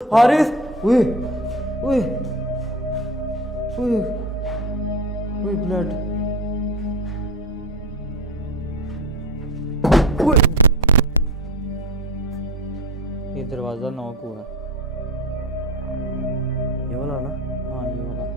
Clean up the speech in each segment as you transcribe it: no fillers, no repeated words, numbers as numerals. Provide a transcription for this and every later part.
हारिस, ओए ओए ओए ओए ब्लड, ओए ये दरवाज़ा नॉक हुआ है। ये वाला ना। हाँ ये वाला।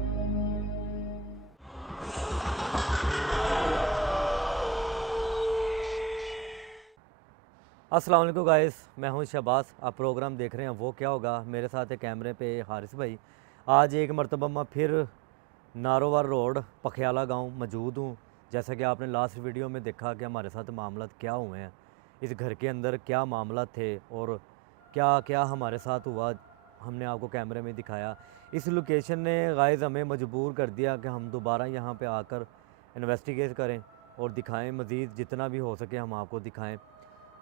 अस्सलाम वालेकुम गाइस, मैं हूं शहबाज। आप प्रोग्राम देख रहे हैं वो क्या होगा। मेरे साथ है कैमरे पे हारिस भाई। आज एक मरतबा मैं फिर नारोवार रोड पखियाला गांव मौजूद हूं। जैसा कि आपने लास्ट वीडियो में देखा कि हमारे साथ मामला क्या हुए हैं, इस घर के अंदर क्या मामला थे और क्या क्या हमारे साथ हुआ, हमने आपको कैमरे में दिखाया। इस लोकेशन ने गाइस हमें मजबूर कर दिया कि हम दोबारा यहाँ पे आकर इन्वेस्टिगेट करें और दिखाएं, मज़ीद जितना भी हो सके हम आपको दिखाएं।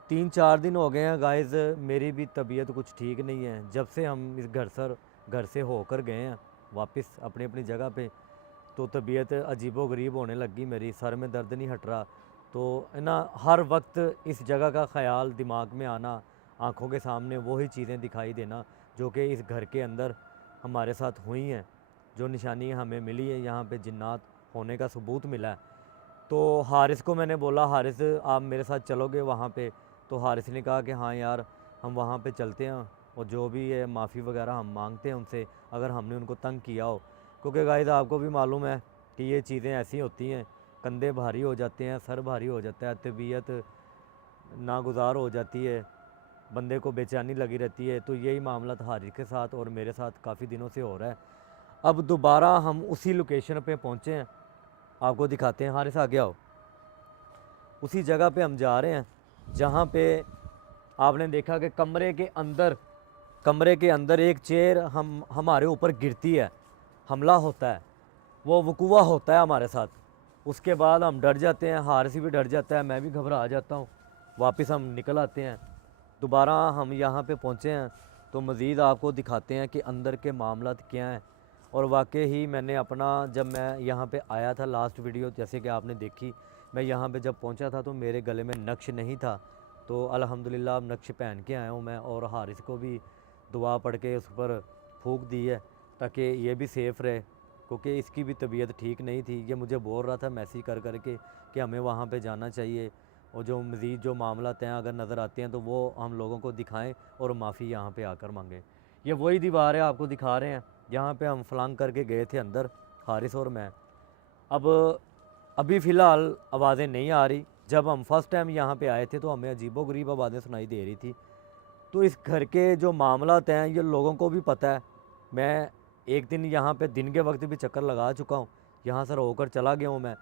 3-4 दिन हो गए हैं गाइस, मेरी भी तबीयत कुछ ठीक नहीं है। जब से हम इस घर से होकर गए हैं वापस अपनी अपनी जगह पे, तो तबीयत अजीबो-गरीब होने लगी। मेरी सर में दर्द नहीं हट रहा। तो है ना, हर वक्त इस जगह का ख़्याल दिमाग में आना, आँखों के सामने वही चीज़ें दिखाई देना जो कि इस घर के अंदर हमारे साथ हुई हैं। जो निशानी हमें मिली है, यहाँ पे जिन्नात होने का सबूत मिला है। तो हारिस को मैंने बोला, हारिस आप मेरे साथ चलोगे वहाँ पे? तो हारिस ने कहा कि हाँ यार, हम वहाँ पे चलते हैं और जो भी है माफ़ी वगैरह हम मांगते हैं उनसे अगर हमने उनको तंग किया हो। क्योंकि गाइस आपको भी मालूम है कि ये चीज़ें ऐसी होती हैं, कंधे भारी हो जाते हैं, सर भारी हो जाता है, तबीयत नागुजार हो जाती है, बंदे को बेचैनी लगी रहती है। तो यही मामला था हारिस के साथ और मेरे साथ काफ़ी दिनों से हो रहा है। अब दोबारा हम उसी लोकेशन पे पहुँचे हैं, आपको दिखाते हैं। हारिस आगे आओ। उसी जगह पे हम जा रहे हैं जहाँ पे आपने देखा कि कमरे के अंदर एक चेयर हमारे ऊपर गिरती है, हमला होता है, वो वकूआ होता है हमारे साथ। उसके बाद हम डर जाते हैं, हारिस भी डर जाता है, मैं भी घबरा जाता हूँ। वापस हम निकल आते हैं। दोबारा हम यहाँ पे पहुँचे हैं तो मज़ीद आपको दिखाते हैं कि अंदर के मामलात क्या हैं। और वाकई ही मैंने अपना, जब मैं यहाँ पे आया था लास्ट वीडियो जैसे कि आपने देखी, मैं यहाँ पे जब पहुँचा था तो मेरे गले में नक्श नहीं था। तो अल्हम्दुलिल्लाह अब नक्श पहन के आया हूँ मैं, और हारिस को भी दुआ पढ़ के उस पर फूंक दी है ताकि ये भी सेफ़ रहे, क्योंकि इसकी भी तबीयत ठीक नहीं थी। ये मुझे बोल रहा था मैसेज कर करके कि हमें वहाँ पे जाना चाहिए और जो मज़ीद जो मामला हैं अगर नज़र आते हैं तो वो हम लोगों को दिखाएं और माफ़ी यहाँ पे आकर मांगें। ये वही दीवार है, आपको दिखा रहे हैं, यहाँ पे हम फलांग करके गए थे अंदर, हारिस और मैं। अब अभी फ़िलहाल आवाज़ें नहीं आ रही। जब हम फर्स्ट टाइम यहाँ पे आए थे तो हमें अजीबो-गरीब आवाज़ें सुनाई दे रही थी। तो इस घर के जो मामलात हैं ये लोगों को भी पता है। मैं एक दिन यहाँ पे दिन के वक्त भी चक्कर लगा चुका हूँ, यहाँ से होकर चला गया हूँ मैं।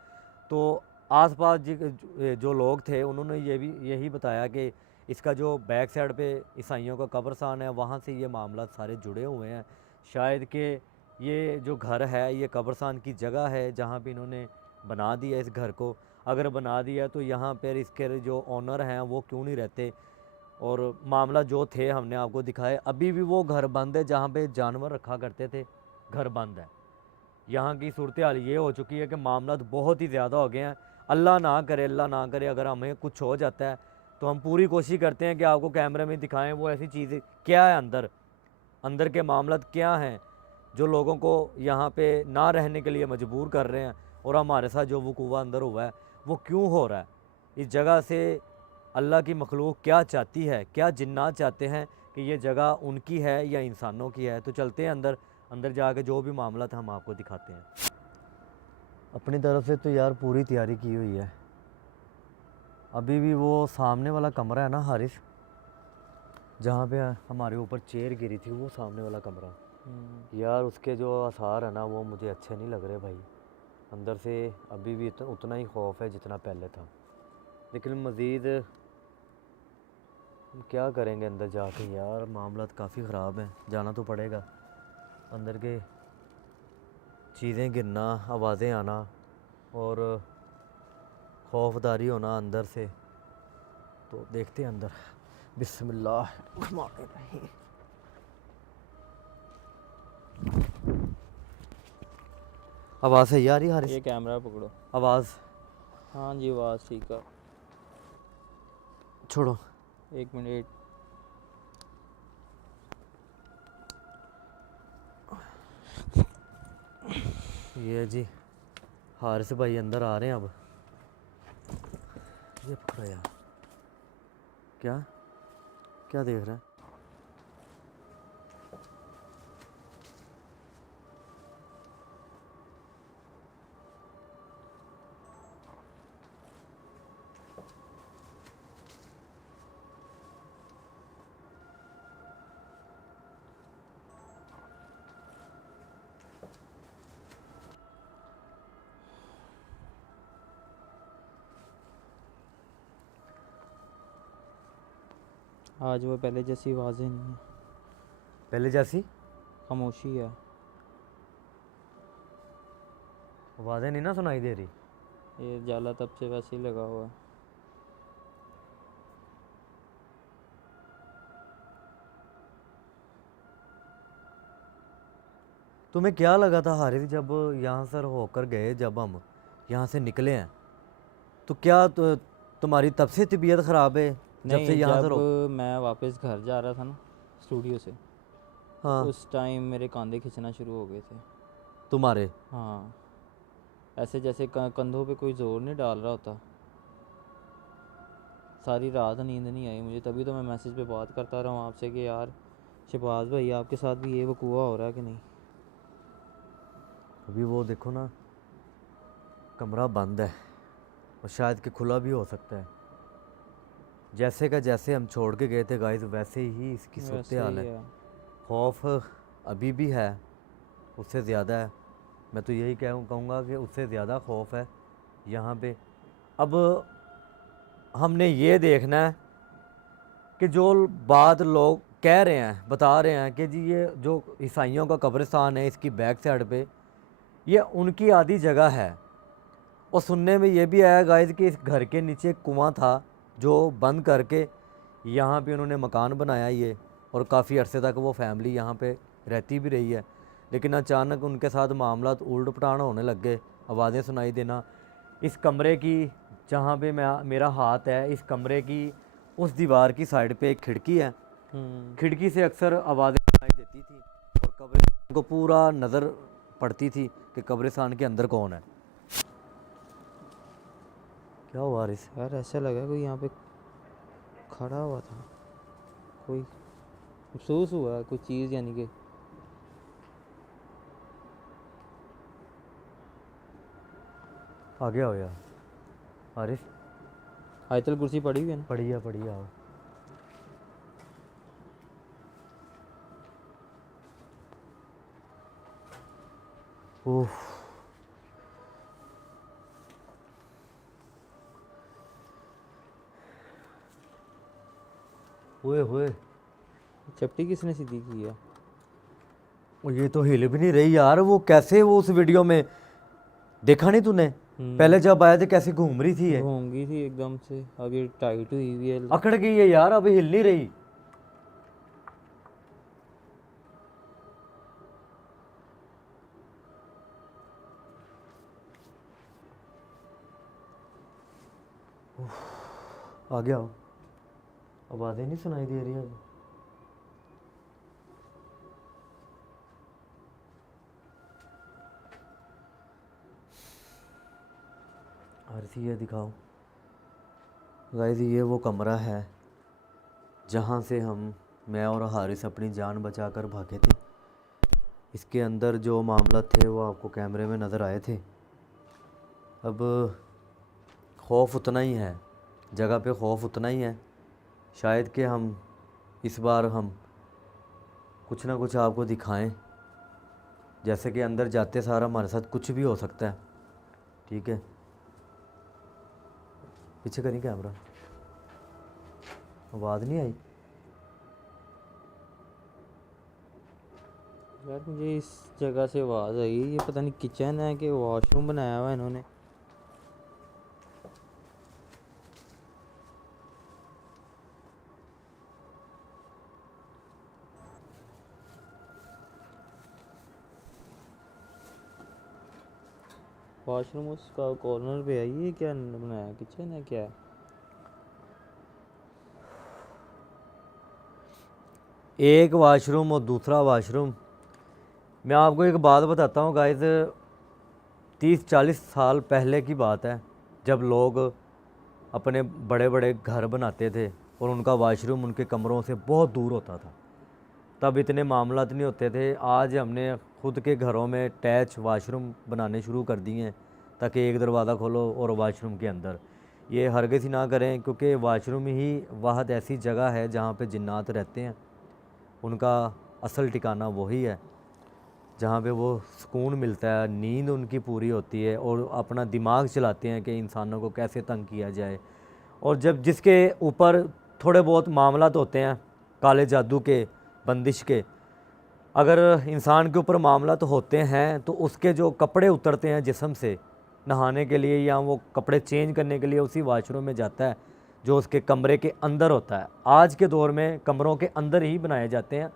तो आसपास जो लोग थे उन्होंने ये भी यही बताया कि इसका जो बैक साइड पे ईसाइयों का कब्रस्तान है वहाँ से ये मामला सारे जुड़े हुए हैं। शायद कि ये जो घर है ये कब्रस्तान की जगह है जहाँ पे इन्होंने बना दिया इस घर को। अगर बना दिया तो यहाँ पर इसके जो ओनर हैं वो क्यों नहीं रहते। और मामला जो थे हमने आपको दिखाए। अभी भी वो घर बंद है जहाँ पे जानवर रखा करते थे, घर बंद है। यहाँ की सूरत हाल ये हो चुकी है कि मामला बहुत ही ज़्यादा हो गए हैं। अल्लाह ना करे अगर हमें कुछ हो जाता है तो हम पूरी कोशिश करते हैं कि आपको कैमरे में दिखाएं वो ऐसी चीज़ें क्या है अंदर, अंदर के मामला क्या हैं जो लोगों को यहाँ पे ना रहने के लिए मजबूर कर रहे हैं। और हमारे साथ जो वकूआ अंदर हुआ है वो क्यों हो रहा है। इस जगह से अल्लाह की मखलूक क्या चाहती है, क्या जिन्नात चाहते हैं कि ये जगह उनकी है या इंसानों की है। तो चलते हैं अंदर, अंदर जाके जो भी मामला था हम आपको दिखाते हैं। अपनी तरफ से तो यार पूरी तैयारी की हुई है। अभी भी वो सामने वाला कमरा है ना हारिस, जहाँ पे हमारे ऊपर चेयर गिरी थी, वो सामने वाला कमरा, यार उसके जो आसार है ना वो मुझे अच्छे नहीं लग रहे भाई। अंदर से अभी भी उतना ही खौफ है जितना पहले था। लेकिन मज़ीद क्या करेंगे अंदर जाके, यार मामला काफ़ी ख़राब है, जाना तो पड़ेगा। अंदर के चीज़ें गिरना, आवाज़ें आना और खौफदारी होना अंदर से। तो देखते हैं अंदर। बिस्मिल्लाह। आवाज़ है यार, हारिस ये कैमरा पकड़ो। आवाज़ हाँ जी आवाज़ ठीक है। छोड़ो। एक मिनट। ये जी हारिस भाई अंदर आ रहे हैं अब। ये पकड़ो यार, क्या क्या देख रहा है? आज वो पहले जैसी आवाज़ें नहीं है, पहले जैसी खामोशी है। आवाज़ें नहीं ना सुनाई दे रही। ये जाला तब से वैसे ही लगा हुआ है। तुम्हें क्या लगा था हारिस जब यहाँ से होकर गए, जब हम यहाँ से निकले हैं तो क्या तुम्हारी तब से तबीयत ख़राब है जब से नहीं, यहाँ से जब मैं वापस घर जा रहा था ना स्टूडियो से, हाँ उस टाइम मेरे कंधे खींचना शुरू हो गए थे। तुम्हारे हाँ, ऐसे जैसे कंधों पे कोई जोर नहीं डाल रहा होता। सारी रात नींद नहीं आई मुझे, तभी तो मैं मैसेज पे बात करता रहा हूँ आपसे कि यार शहबाज भाई आपके साथ भी ये वकूआ हो रहा है कि नहीं। अभी वो देखो ना, कमरा बंद है और शायद कि खुला भी हो सकता है। जैसे का जैसे हम छोड़ के गए थे गाइस, वैसे ही इसकी सूरत वैसे हाल ही है। है। खौफ अभी भी है, उससे ज़्यादा है। मैं तो यही कहूँगा कि उससे ज़्यादा खौफ है यहाँ पे। अब हमने ये देखना है कि जो बात लोग कह रहे हैं, बता रहे हैं कि जी ये जो ईसाइयों का कब्रिस्तान है, इसकी बैक साइड पे ये उनकी आधी जगह है। और सुनने में ये भी आया गाइस कि इस घर के नीचे कुआं था जो बंद करके यहाँ पे उन्होंने मकान बनाया ये, और काफ़ी अरसे तक वो फैमिली यहाँ पे रहती भी रही है। लेकिन अचानक उनके साथ मामला उलट पटान होने लग गए, आवाज़ें सुनाई देना। इस कमरे की जहाँ पे मेरा हाथ है, इस कमरे की उस दीवार की साइड पे एक खिड़की है। खिड़की से अक्सर आवाज़ें सुनाई देती थी और कब्रिस्तान को पूरा नज़र पड़ती थी कि कब्रिस्तान के अंदर कौन है। क्या हुआ हारिस? यार ऐसा लगा कोई यहाँ पे खड़ा हुआ था, कोई महसूस हुआ कोई चीज़, यानी कि आगे आओ यार हारिस। आयतल कुर्सी पड़ी हुई है ना। बढ़िया बढ़िया आओ। ओह, ओए होए, चपटी किसने सीधी की है? वो ये तो हिल भी नहीं रही यार। वो कैसे, वो उस वीडियो में देखा नहीं तूने? पहले जब आए थे कैसे घूम रही थी ये, घूम गई थी एकदम से, अब ये टाइट हुई हुई है। अकड़ गई है यार, अभी हिल नहीं रही। आगे आओ, आवाज़ें नहीं सुनाई दे रही अब। हारिस ये दिखाओ गाइस, ये वो कमरा है जहाँ से मैं और हारिस अपनी जान बचाकर भागे थे। इसके अंदर जो मामला थे वो आपको कैमरे में नज़र आए थे। अब खौफ उतना ही है, जगह पे खौफ उतना ही है। शायद कि हम इस बार कुछ ना कुछ आपको दिखाएं, जैसे कि अंदर जाते सारा हमारे साथ कुछ भी हो सकता है। ठीक है, पीछे करी कैमरा। आवाज़ नहीं आई यार मुझे इस जगह से आवाज़ आई, ये पता नहीं किचन है कि वॉशरूम बनाया हुआ है इन्होंने। वॉशरूम उसका कॉर्नर पे है, ये क्या बनाया, किचन है क्या है? एक वाशरूम और दूसरा वाशरूम। मैं आपको एक बात बताता हूँ गाइस, 30-40 साल पहले की बात है, जब लोग अपने बड़े बड़े घर बनाते थे और उनका वाशरूम उनके कमरों से बहुत दूर होता था। तब इतने मामलात नहीं होते थे। आज हमने खुद के घरों में अटैच वाशरूम बनाने शुरू कर दिए हैं, ताकि एक दरवाज़ा खोलो और वाशरूम के अंदर। ये हरगिज़ ही ना करें, क्योंकि वाशरूम ही वाहद ऐसी जगह है जहाँ पे जिन्नात रहते हैं। उनका असल ठिकाना वही है जहाँ पे वो सुकून मिलता है, नींद उनकी पूरी होती है और अपना दिमाग चलाते हैं कि इंसानों को कैसे तंग किया जाए। और जब जिसके ऊपर थोड़े बहुत मामलात होते हैं काले जादू के, बंदिश के, अगर इंसान के ऊपर मामलात होते हैं तो उसके जो कपड़े उतरते हैं जिस्म से नहाने के लिए, या वो कपड़े चेंज करने के लिए उसी वाशरूम में जाता है जो उसके कमरे के अंदर होता है। आज के दौर में कमरों के अंदर ही बनाए जाते हैं,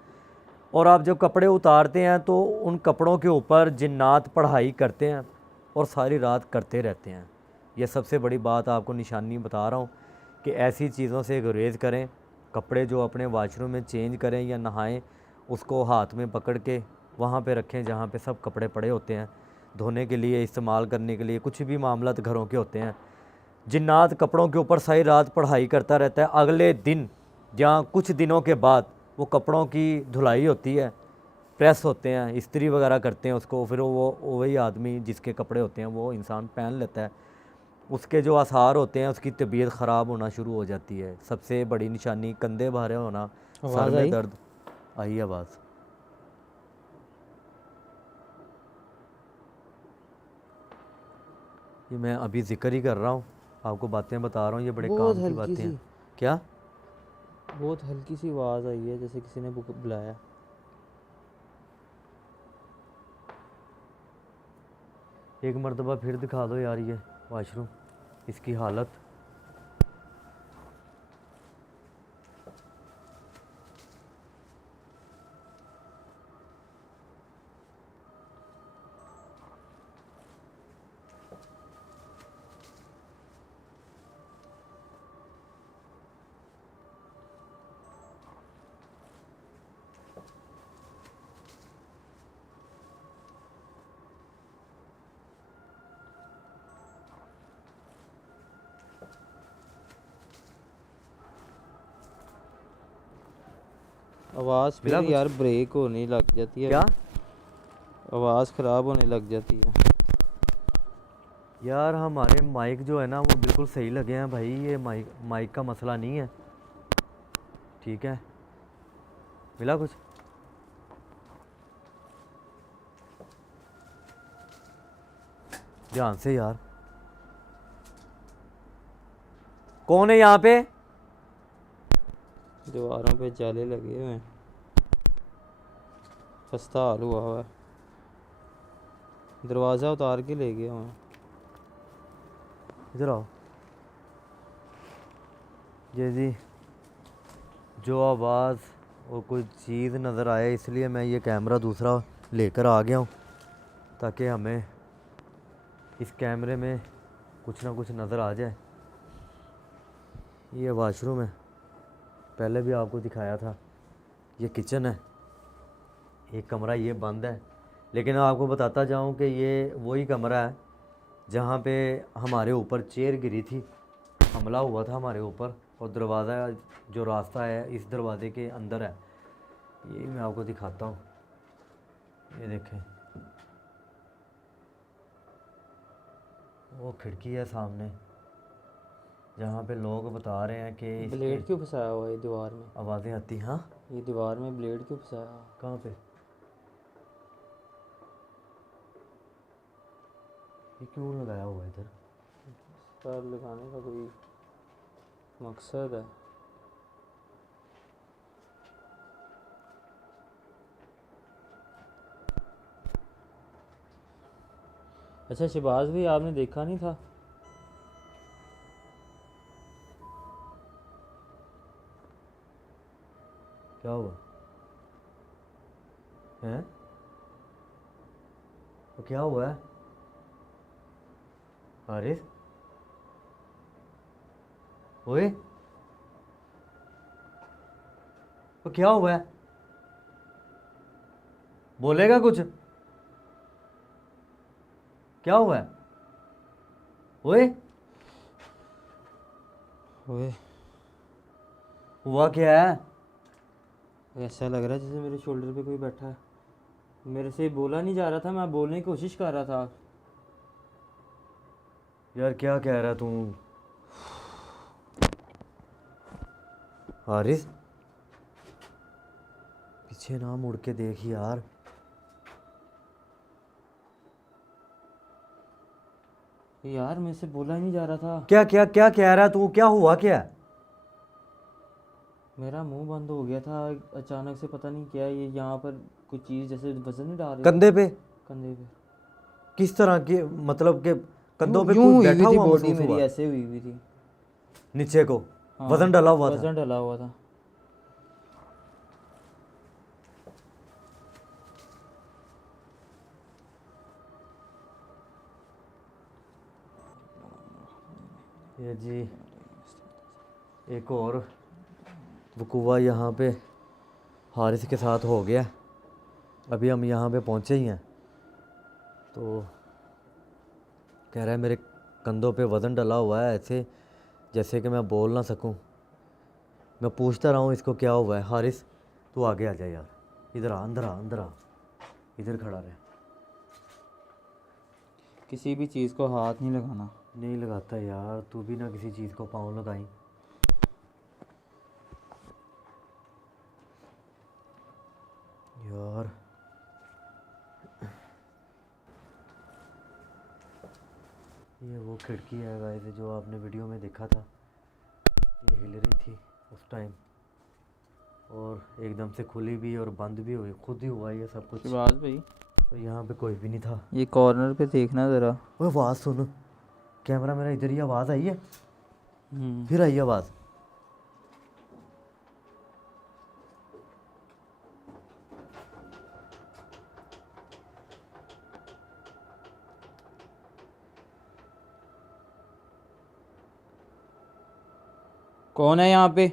और आप जब कपड़े उतारते हैं तो उन कपड़ों के ऊपर जिन्नात पढ़ाई करते हैं और सारी रात करते रहते हैं। ये सबसे बड़ी बात आपको निशानी बता रहा हूँ कि ऐसी चीज़ों से गुरेज करें। कपड़े जो अपने वाशरूम में चेंज करें या नहाएं, उसको हाथ में पकड़ के वहाँ पे रखें जहाँ पे सब कपड़े पड़े होते हैं। धोने के लिए, इस्तेमाल करने के लिए, कुछ भी मामला घरों के होते हैं, जिन्नात कपड़ों के ऊपर सारी रात पढ़ाई करता रहता है। अगले दिन या कुछ दिनों के बाद वो कपड़ों की धुलाई होती है, प्रेस होते हैं, इस्त्री वगैरह करते हैं उसको, फिर वो वही आदमी जिसके कपड़े होते हैं वो इंसान पहन लेता है। उसके जो आसार होते हैं, उसकी तबीयत ख़राब होना शुरू हो जाती है। सबसे बड़ी निशानी कंधे भारे होना, सर आवाज़ में आई? दर्द। आई आवाज़? ये मैं अभी जिक्र ही कर रहा हूँ, आपको बातें बता रहा हूँ, ये बड़े बहुत काम की हल्की बातें सी, हैं। क्या? बहुत हल्की सी आवाज़ आई है, जैसे किसी ने बुलाया। एक मरतबा फिर दिखा दो यार ये वाशरूम, इसकी हालत। आवाज़ मिला फिर कुछ? यार ब्रेक होने लग जाती है, क्या आवाज़ ख़राब होने लग जाती है। यार, हमारे माइक जो है ना वो बिल्कुल सही लगे हैं भाई। ये माइक माइक का मसला नहीं है, ठीक है। मिला कुछ? ध्यान से यार। कौन है यहाँ पे? दीवारों पे जाले लगे हुए हैं, खस्ता हाल हुआ हुआ है, दरवाज़ा उतार के ले गए हुए हैं। इधर आओ। ये जी, जो आवाज़ और कोई चीज़ नज़र आए, इसलिए मैं ये कैमरा दूसरा लेकर आ गया हूँ, ताकि हमें इस कैमरे में कुछ ना कुछ नज़र आ जाए। ये वाशरूम है, पहले भी आपको दिखाया था। ये किचन है, एक कमरा ये बंद है। लेकिन आपको बताता जाऊं कि ये वही कमरा है जहाँ पे हमारे ऊपर चेयर गिरी थी, हमला हुआ था हमारे ऊपर, और दरवाज़ा जो रास्ता है इस दरवाज़े के अंदर है। ये मैं आपको दिखाता हूँ, ये देखें, वो खिड़की है सामने जहाँ पे लोग बता रहे हैं कि इसके ब्लेड क्यों फंसाया हुआ है दीवार में? आवाज़ें आती। हाँ, ये दीवार में ब्लेड क्यों फंसाया हुआ है? कहाँ पे? ये क्यों लगाया हुआ है इधर? पर लगाने का कोई मकसद है? अच्छा शहबाज भाई, आपने देखा नहीं था? क्या हुआ है? तो क्या हुआ है हारिस? ओए, तो क्या हुआ है? बोलेगा कुछ? क्या हुआ है? ओए, ओए, हुआ क्या है? ऐसा लग रहा है जैसे मेरे शोल्डर पे कोई बैठा है। मेरे से बोला नहीं जा रहा था, मैं बोलने की कोशिश कर रहा था। यार क्या कह रहा तू? हारिस, पीछे ना मुड़ के देख यार। यार मेरे से बोला ही नहीं जा रहा था। क्या क्या क्या कह रहा तू? क्या हुआ क्या? मेरा मुंह बंद हो गया था अचानक से, पता नहीं क्या ये यहाँ पर कुछ चीज़ जैसे वजन नहीं डाल रही कंधे पे? कंधे पे। किस तरह के, मतलब के यूं कंधों पे यूं कोई हुई बैठा हुई थी, हुआ बॉडी महसूस मेरी हुआ? ऐसे हुई हुई थी। नीचे को हाँ, वजन डला हुआ था? वजन डला हुआ था। ये जी एक और वकूआ यहाँ पे हारिस के साथ हो गया। अभी हम यहाँ पे पहुँचे ही हैं तो कह रहा है मेरे कंधों पे वज़न डला हुआ है, ऐसे जैसे कि मैं बोल ना सकूं। मैं पूछता रहा हूँ इसको क्या हुआ है। हारिस, तू आगे आ जा यार, इधर आ, अंदर आ, अंदर आ, इधर खड़ा रहे। किसी भी चीज़ को हाथ नहीं लगाना। नहीं लगाता यार, तू भी ना किसी चीज़ को पाँव लगाई। यार ये वो खिड़की है गाइस जो आपने वीडियो में देखा था, ये हिल रही थी उस टाइम और एकदम से खुली भी और बंद भी हुई, खुद ही हुआ ये सब कुछ। शहबाज भाई, और यहाँ पे कोई भी नहीं था। ये कॉर्नर पे देखना ज़रा। ओए आवाज़ सुन, कैमरा मेरा इधर ही, आवाज़ आई है? हम्म। फिर आई आवाज़। कौन है यहाँ पे?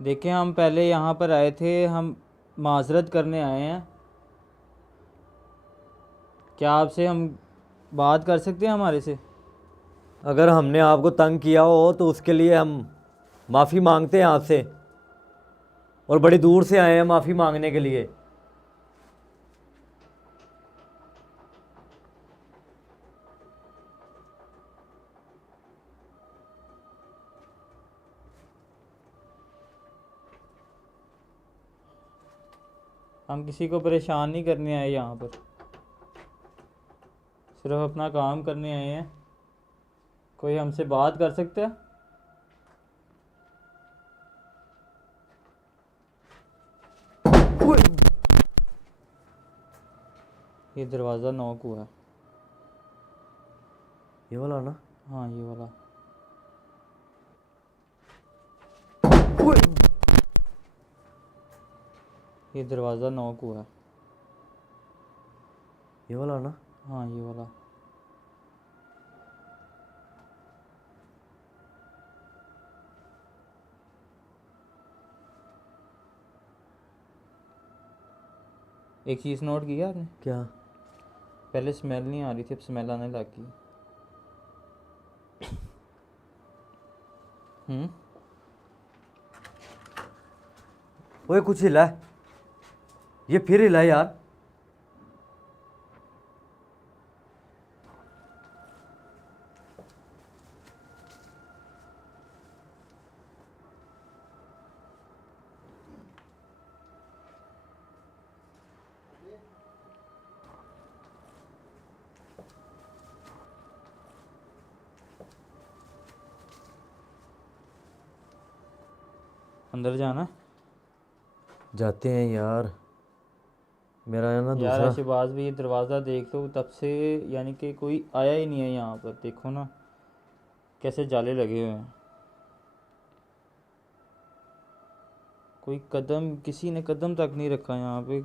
देखें, हम पहले यहाँ पर आए थे, हम माजरत करने आए हैं। क्या आपसे हम बात कर सकते हैं हमारे से? अगर हमने आपको तंग किया हो तो उसके लिए हम माफ़ी मांगते हैं आपसे, और बड़ी दूर से आए हैं माफ़ी मांगने के लिए। हम किसी को परेशान नहीं करने आए यहाँ पर, सिर्फ अपना काम करने आए हैं। कोई हमसे बात कर सकता है? ये दरवाज़ा नॉक हुआ है। ये वाला ना? हाँ, ये वाला। ये दरवाज़ा नॉक हुआ है। ये वाला ना? हाँ, ये वाला। एक चीज़ नोट की है आपने? क्या? पहले स्मेल नहीं आ रही थी, अब स्मेल आने लग गई। ओए कुछ हिला है, ये फिर हिला है यार। अंदर जाना? जाते हैं यार, मेरा है ना यार दूसरा। शहबाज भी, ये दरवाज़ा देख लो, तब से यानी कि कोई आया ही नहीं है यहाँ पर। देखो ना कैसे जाले लगे हुए हैं। कोई कदम, किसी ने कदम तक नहीं रखा यहाँ पे।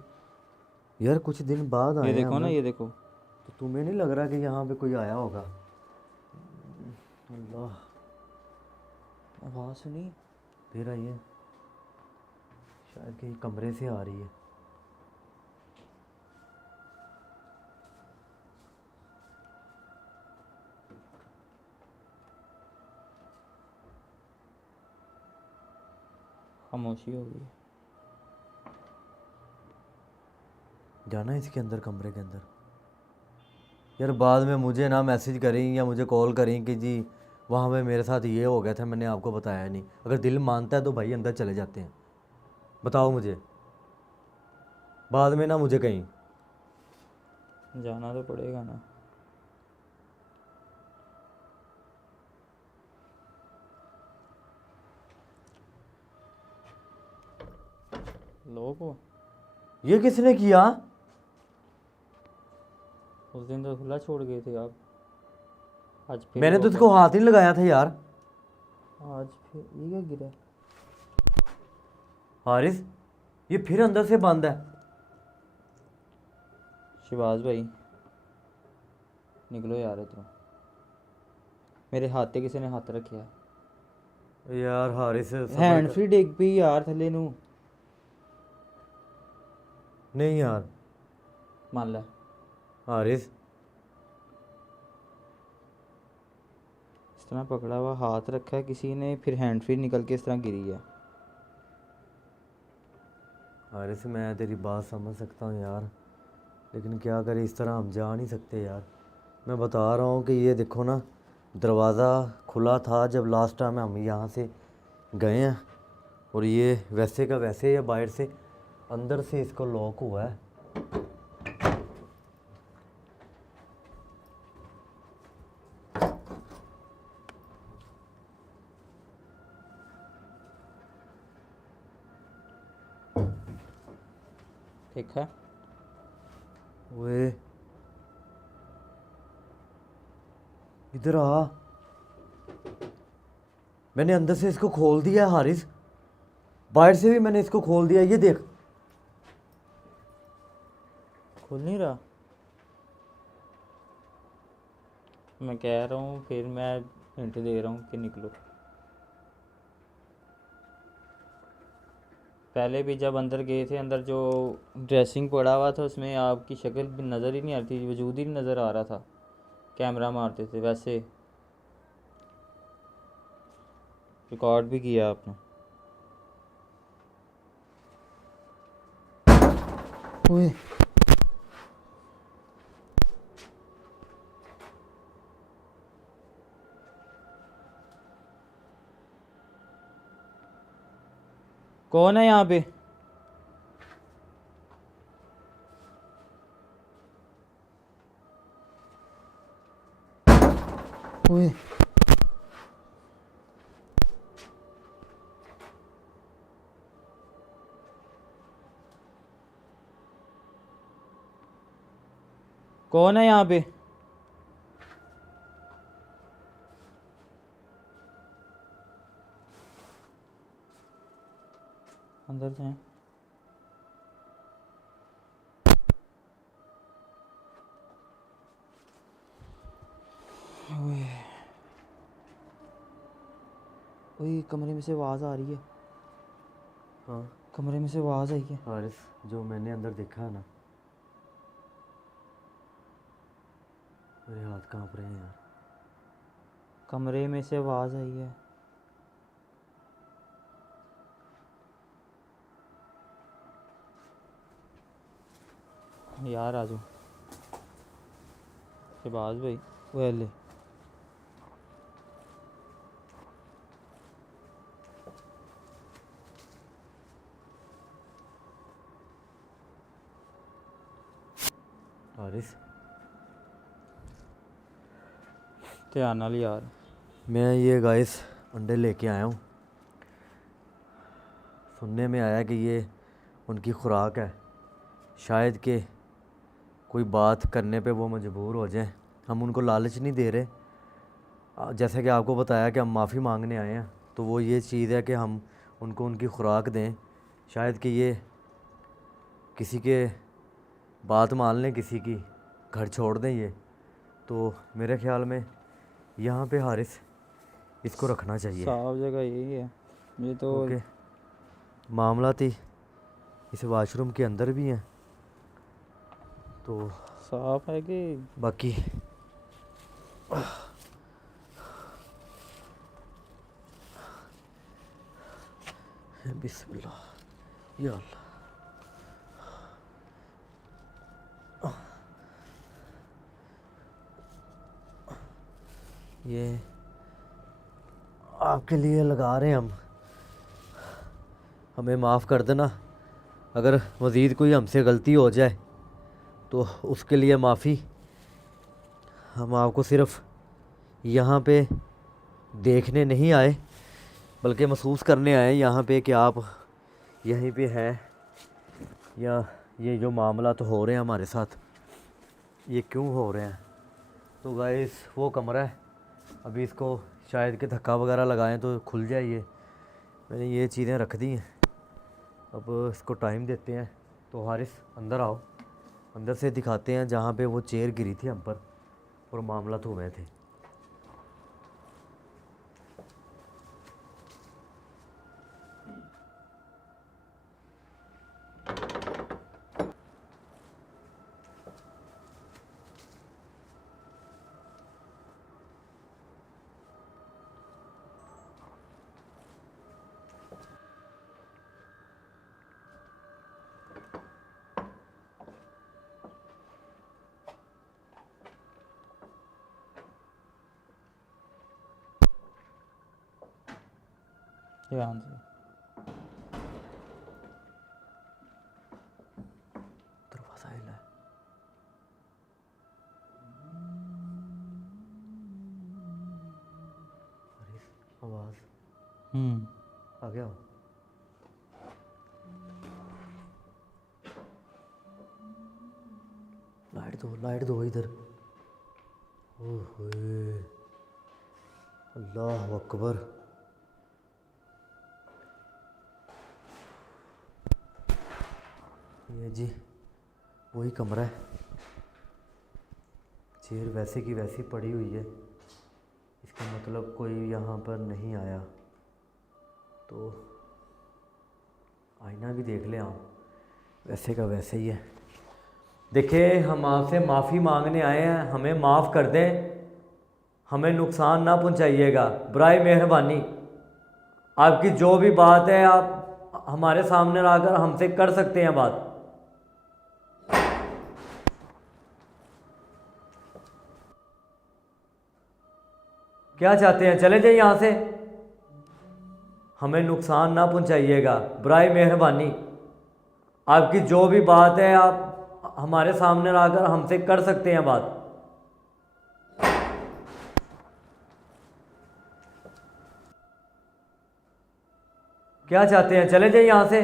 यार कुछ दिन बाद ये आए हैं देखो ना, हमें, ये देखो। तो तुम्हें नहीं लग रहा कि यहाँ पे कोई आया होगा? अल्लाह, आवाज़ सुनी? फिर आई है, शायद कहीं कमरे से आ रही है। खामोशी हो गई। जाना है इसके अंदर, कमरे के अंदर। यार बाद में मुझे ना मैसेज करें या मुझे कॉल करें कि जी वहाँ पे मेरे साथ ये हो गया था, मैंने आपको बताया नहीं। अगर दिल मानता है तो भाई अंदर चले जाते हैं। बताओ मुझे, बाद में ना मुझे कहीं। जाना तो पड़ेगा ना। लोग को ये किसने किया? उस दिन तो खुला छोड़ गए थे आप, आज फिर मैंने तो वापस। इसको हाथ ही नहीं लगाया था यार। आज फिर ये क्या गिरा? हारिस, ये फिर अंदर से बंद है। शिवाज भाई निकलो यार इधरों, मेरे हाथ ते किसी ने हੱਥ ਰੱਖਿਆ। यार हारिस सबर हैंड कर। फ्री ਡਿੱਗ ਪਈ यार ਥੱਲੇ ਨੂੰ। नहीं यार ਮੰਨ ਲੈ हारिस, इस तरह पकड़ा हुआ हाथ रखा है किसी ने, फिर हैंड फ्री निकल के इस तरह गिरी है। हारिस मैं तेरी बात समझ सकता हूँ यार, लेकिन क्या करें, इस तरह हम जा नहीं सकते यार। मैं बता रहा हूँ कि ये देखो ना, दरवाज़ा खुला था जब लास्ट टाइम हम यहाँ से गए हैं, और ये वैसे का वैसे या बाहर से अंदर से इसको लॉक हुआ है। ठीक है ओए इधर आ, मैंने अंदर से इसको खोल दिया है हारिस, बाहर से भी मैंने इसको खोल दिया, ये देख। खुल नहीं रहा। मैं कह रहा हूँ, फिर मैं हिंट दे रहा हूँ कि निकलो। पहले भी जब अंदर गए थे, अंदर जो ड्रेसिंग पड़ा हुआ था उसमें आपकी शक्ल भी नज़र ही नहीं आ रही थी, वजूद ही नहीं नज़र आ रहा था। कैमरा मारते थे वैसे, रिकॉर्ड भी किया आपने। ओए कौन है यहाँ पे? ओए कौन है यहाँ पे? अंदर जाए। ओए कमरे में से आवाज़ आ रही है। हाँ कमरे में से आवाज़ आई है। हारिस, जो मैंने अंदर देखा है ना, मेरे हाथ कांप रहे हैं यार। कमरे में से आवाज़ आई है। यार आ जाओ शहबाज भाई, वो ले। हारिस ध्यान नाल यार। मैं ये गाइस अंडे लेके आया हूँ, सुनने में आया कि ये उनकी खुराक है, शायद कि कोई बात करने पे वो मजबूर हो जाएं। हम उनको लालच नहीं दे रहे, जैसे कि आपको बताया कि हम माफ़ी मांगने आए हैं, तो वो ये चीज़ है कि हम उनको उनकी खुराक दें। शायद कि ये किसी के बात मान लें, किसी की घर छोड़ दें ये, तो मेरे ख्याल में यहाँ पे हारिस इसको रखना चाहिए, साफ जगह यही है ये तो। क्योंकि मामला थी इस वाशरूम के अंदर भी हैं, तो साफ है कि बाकी बिस्मिल्लाह या अल्लाह। ये आपके लिए लगा रहे हैं हम, हमें माफ़ कर देना। अगर मज़ीद कोई हमसे गलती हो जाए तो उसके लिए माफ़ी। हम आपको सिर्फ़ यहाँ पे देखने नहीं आए बल्कि महसूस करने आए यहाँ पे कि आप यहीं पे हैं, या ये जो मामला तो हो रहे हैं हमारे साथ ये क्यों हो रहे हैं। तो गाइस वो कमरा है, अभी इसको शायद कि धक्का वगैरह लगाएं तो खुल जाए। ये मैंने ये चीज़ें रख दी हैं, अब इसको टाइम देते हैं। तो हारिस अंदर आओ, अंदर से दिखाते हैं जहाँ पे वो चेयर गिरी थी हम पर और मामला तो हुए थे। ध्यान से। दरवाज़ा हिला है। हारिस आवाज़ आ गया हो? लाइट दो इधर। ओए अल्लाह अकबर। ये जी वही कमरा है, चेयर वैसे की वैसी पड़ी हुई है। इसका मतलब कोई यहाँ पर नहीं आया। तो आईना भी देख लें आप, वैसे का वैसे ही है। देखिए हम आपसे माफ़ी मांगने आए हैं, हमें माफ़ कर दें, हमें नुकसान ना पहुंचाइएगा बराए मेहरबानी। आपकी जो भी बात है आप हमारे सामने आकर हमसे कर सकते हैं बात। क्या चाहते हैं, चले जाइए यहाँ से, हमें नुकसान ना पहुंचाइएगा बराए मेहरबानी। आपकी जो भी बात है आप हमारे सामने आकर हमसे कर सकते हैं बात। क्या चाहते हैं, चले जाइए यहाँ से।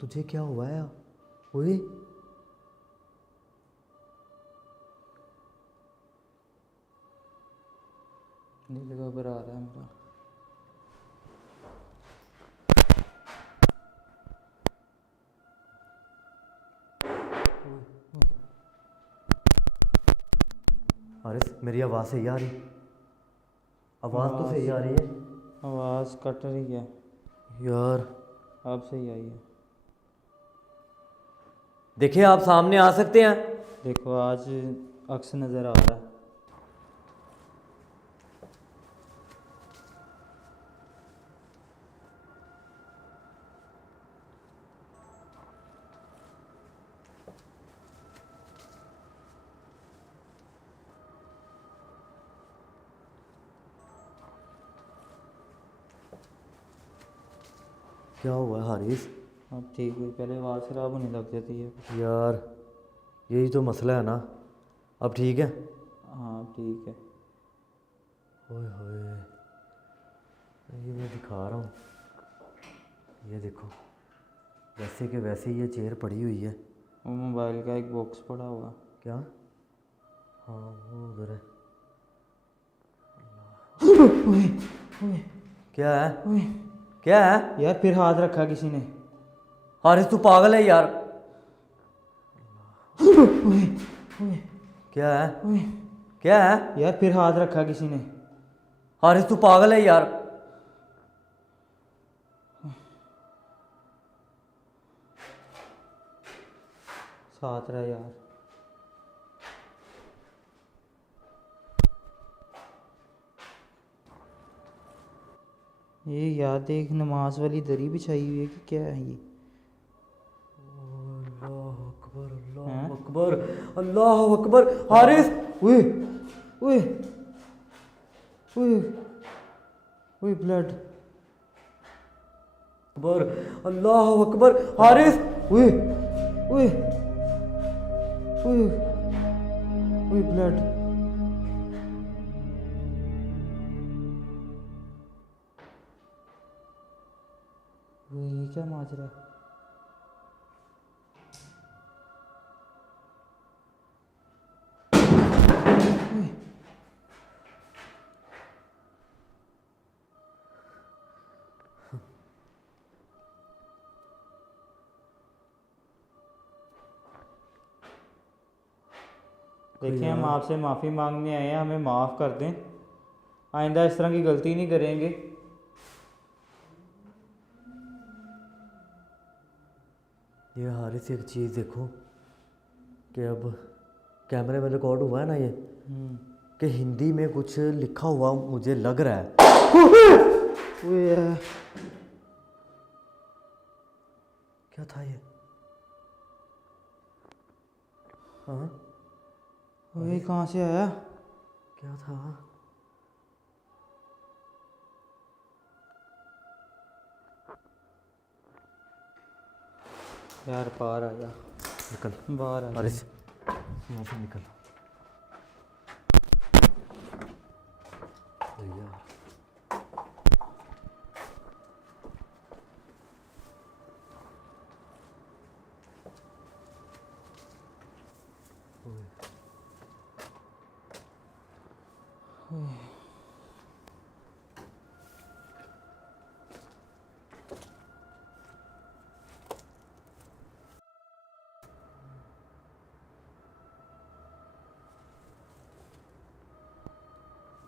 तुझे क्या हुआ है? ओए दिल घबरा रहा है मेरा। हारिस मेरी आवाज़ सही आ रही? आवाज़ तो सही आ रही है आवाज़ कट रही है। यार। अब सही आई है। देखिए आप सामने आ सकते हैं। देखो आज अक्स नज़र आ रहा है। क्या हुआ है हारिस? अब ठीक हुई, पहले आवाज़ ख़राब होने लग जाती है। यार यही तो मसला है ना। अब ठीक है? हाँ ठीक है। ओए होए, ये मैं दिखा रहा हूँ, ये देखो वैसे के वैसे ही ये चेयर पड़ी हुई है। वो मोबाइल का एक बॉक्स पड़ा हुआ। क्या? हाँ वो उधर है। क्या है? क्या है? यार फिर हाथ रखा किसी ने। हारिस तू पागल है यार। क्या है? क्या है? यार फिर हाथ रखा किसी ने। हारिस तू पागल है यार। साथ रहा यार। ये यार देख नमाज वाली दरी बिछाई हुई है कि क्या है ये? अल्लाह अकबर हैं? अल्लाह अकबर अल्लाह अकबर। हारिस, ओए ओए ओए ओए ब्लड। अकबर अल्लाह अकबर। हारिस, ओए ओए ओए ओए ब्लड। ओए ये क्या माजरा है? ओए, देखिए हम आपसे माफ़ी मांगने आए हैं, हमें माफ़ कर दें, आइंदा इस तरह की गलती नहीं करेंगे। ये हारिस एक चीज़ देखो कि अब कैमरे में रिकॉर्ड हुआ है ना ये, कि हिंदी में कुछ लिखा हुआ मुझे लग रहा है। ओए क्या था ये? हाँ, ओए कहाँ से आया? क्या था? यार बाहर आ जा, निकल बाहर आ जा। हारिस, यहाँ से निकल। यार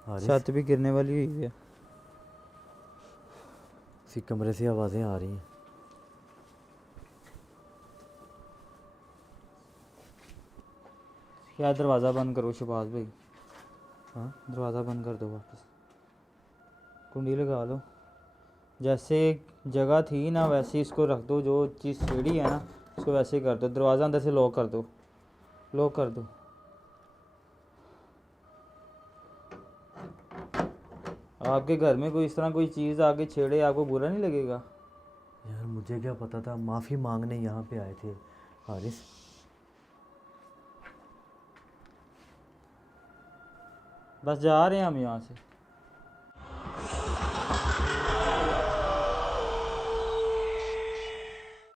हारिस, छत भी गिरने वाली हुई है। इसी कमरे से आवाज़ें आ रही हैं। क्या दरवाज़ा बंद करो शहबाज भाई, हाँ, दरवाज़ा बंद कर दो, वापस कुंडी लगा लो। जैसे जगह थी ना वैसे इसको रख दो, जो चीज़ सीढ़ी है ना उसको वैसे ही कर दो। दरवाज़ा अंदर से लॉक कर दो, लॉक कर दो। आपके घर में कोई इस तरह कोई चीज़ आके छेड़े आपको बुरा नहीं लगेगा? यार मुझे क्या पता था, माफ़ी मांगने यहाँ पे आए थे हारिस। बस जा रहे हैं हम यहाँ से।